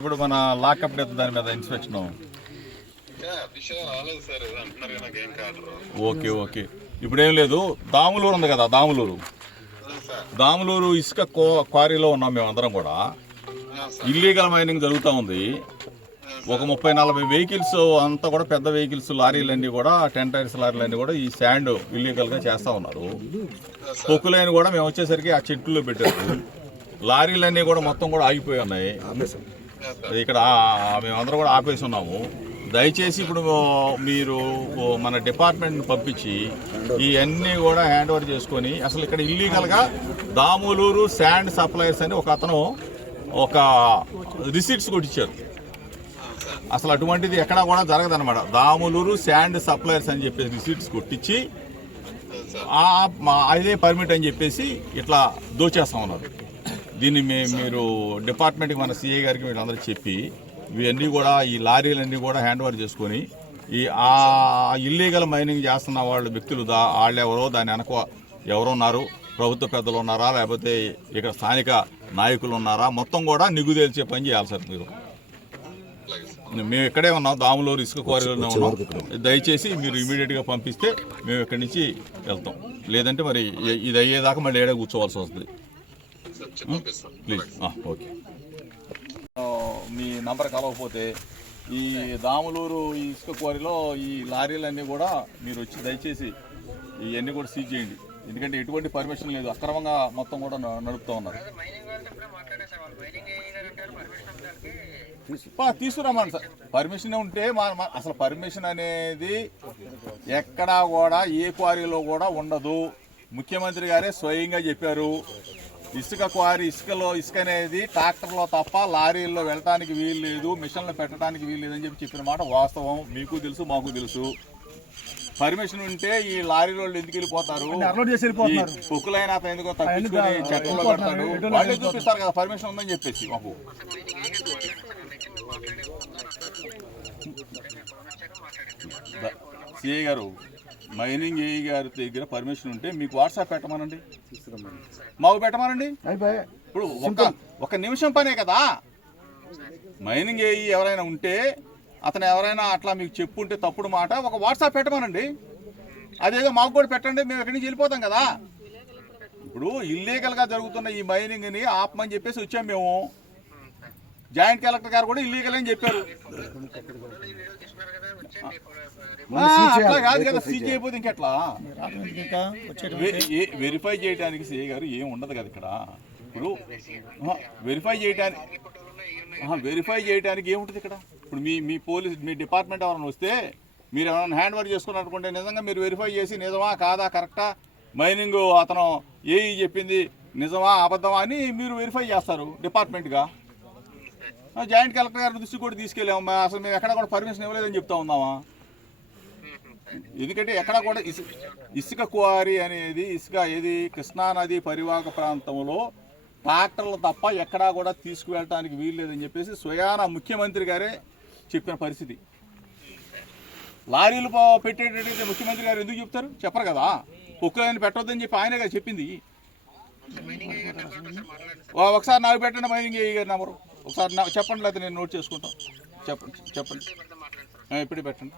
ఇప్పుడు మన lockup death దాని మీద ఇన్స్పెక్షన్. Okay okay. ఇప్పుడు ఏం లేదు, దాములూరు ఉంది కదా, దాములూరు ఇసుక క్వారీలో ఉన్నాం మేమందరం కూడా. ఇల్లీగల్ మైనింగ్ జరుగుతూ ఉంది. ఒక 30-40 వెహికల్స్ అంతా కూడా, పెద్ద వెహికల్స్ లారీలన్నీ కూడా, 10 టైర్స్ లారీలన్నీ కూడా ఈ శాండ్ ఇల్లీగల్గా చేస్తూ ఉన్నారు. పొక్కులైన కూడా మేము వచ్చేసరికి ఆ చెట్టులో పెట్టారు. లారీలన్నీ కూడా మొత్తం కూడా ఆగిపోయి ఉన్నాయి. ఇక్కడ మేమందరం కూడా ఆపేసి ఉన్నాము. దయచేసి ఇప్పుడు మీరు మన డిపార్ట్మెంట్ని పంపించి ఇవన్నీ కూడా హ్యాండ్ ఓవర్ చేసుకొని, అసలు ఇక్కడ ఇల్లీగల్గా దాములూరు శాండ్ సప్లయర్స్ అని ఒక అతను ఒక రిసీట్స్ కొట్టించారు. అసలు అటువంటిది ఎక్కడా కూడా జరగదన్నమాట. దాములూరు శాండ్ సప్లయర్స్ అని చెప్పేసి రిసీట్స్ కొట్టించి అదే పర్మిట్ అని చెప్పేసి ఇట్లా దోచేస్తా ఉన్నారు. దీన్ని మీరు డిపార్ట్మెంట్కి, మన సిఐ గారికి వీళ్ళందరూ చెప్పి ఇవన్నీ కూడా, ఈ లారీలన్నీ కూడా హ్యాండ్ ఓవర్ చేసుకొని, ఈ ఇల్లీగల్ మైనింగ్ చేస్తున్న వ్యక్తులు వాళ్ళెవరో, దాని వెనక ఎవరున్నారు, ప్రభుత్వ పెద్దలు ఉన్నారా, లేకపోతే ఇక్కడ స్థానిక నాయకులు ఉన్నారా, మొత్తం కూడా నిగ్గు తేల్చే పని చేయాలి సార్. మేము ఇక్కడే ఉన్నాం, దాములూరు ఇసుక క్వారీలోనే ఉన్నాం. దయచేసి మీరు ఇమీడియట్గా పంపిస్తే మేము ఇక్కడి నుంచి వెళ్తాం. లేదంటే మరి ఇది అయ్యేదాకా మళ్ళీ ఏడా కూర్చోవాల్సి వస్తుంది. Please okay. మీ నంబర్ కలవకపోతే ఈ దాములూరు ఈ ఇసుక క్వారీలో ఈ లారీలన్నీ కూడా మీరు వచ్చి దయచేసి ఇవన్నీ కూడా సీజ్ చేయండి. ఎందుకంటే ఎటువంటి పర్మిషన్ లేదు, అక్రమంగా మొత్తం కూడా నడుపుతూ ఉన్నారు. తీసుకురామని సార్, పర్మిషన్ ఉంటే అసలు పర్మిషన్ అనేది ఎక్కడా కూడా ఏ క్వారీలో కూడా ఉండదు. ముఖ్యమంత్రి గారే స్వయంగా చెప్పారు, ఇసుక క్వారీ, ఇసుక అనేది ట్రాక్టర్లో తప్ప లారీల్లో వెళ్ళటానికి వీలు లేదు, మిషన్లు పెట్టడానికి వీలు లేదని చెప్పిన మాట వాస్తవం. మీకు తెలుసు, మాకు తెలుసు. పర్మిషన్ ఉంటే ఈ లారీలో ఎందుకు వెళ్ళిపోతారు, పొక్కులైన అతను ఎందుకో తప్పించుకొని చట్టంలో పెడతాడు. వాళ్ళే చూపిస్తారు కదా పర్మిషన్ ఉందని చెప్పేసి. మాకు సిఐ గారు, మైనింగ్ ఏఈ గారి దగ్గర పర్మిషన్ ఉంటే మీకు వాట్సాప్ పెట్టమనండి, మాకు పెట్టమనండి. ఇప్పుడు ఒక నిమిషం పనే కదా. మైనింగ్ ఏఈ ఎవరైనా ఉంటే, అతను ఎవరైనా అట్లా మీకు చెప్పుంటే తప్పుడు మాట, ఒక వాట్సాప్ పెట్టమనండి. అదేదో మాకు కూడా పెట్టండి, మేము ఎక్కడి నుంచి వెళ్ళిపోతాం కదా. ఇప్పుడు ఇల్లీగల్గా జరుగుతున్న ఈ మైనింగ్ని ఆపమని చెప్పేసి వచ్చాం మేము. జాయింట్ కలెక్టర్ గారు కూడా ఇల్లీగల్ అని చెప్పారు. అట్లా కాదు కదా, సీజ్ అయిపోతే ఇంకెట్లా వెరిఫై చేయడానికి సిఐ గారు ఏం ఉండదు కదా ఇక్కడ. ఇప్పుడు వెరిఫై చేయడానికి ఏముంటుంది ఇక్కడ. ఇప్పుడు మీ పోలీస్, మీ డిపార్ట్మెంట్ ఎవరైనా వస్తే, మీరు ఎవరైనా హ్యాండ్ ఓవర్ చేసుకున్నట్టుకుంటే నిజంగా మీరు వెరిఫై చేసి నిజమా కాదా, కరెక్టా, మైనింగ్ అతను ఏఈ చెప్పింది నిజమా అబద్ధమా అని మీరు వెరిఫై చేస్తారు డిపార్ట్మెంట్గా. జాయింట్ కలెక్టర్ గారి దృష్టి కూడా తీసుకెళ్ళామమ్మా. అసలు మేము ఎక్కడ కూడా పర్మిషన్ ఇవ్వలేదని చెప్తా ఉన్నామా. ఎందుకంటే ఎక్కడ కూడా ఇసుక క్వారీ అనేది, ఇసుక ఏది కృష్ణానది పరివాహక ప్రాంతంలో ట్రాక్టర్లు తప్ప ఎక్కడా కూడా తీసుకువెళ్ళటానికి వీలు లేదని చెప్పేసి స్వయాన ముఖ్యమంత్రి గారే చెప్పిన పరిస్థితి. లారీలు పెట్టేటట్టయితే ముఖ్యమంత్రి గారు ఎందుకు చెప్తారు, చెప్పరు కదా. పొక్కులైన పెట్టొద్దని చెప్పి ఆయనే కదా చెప్పింది. ఒకసారి నాకు పెట్టండి మైనింగ్ ఏఈ గారి నెంబరు, ఒకసారి చెప్పండి, లేకపోతే నేను నోట్ చేసుకుంటాను. చెప్పండి ఇప్పుడే పెట్టండి.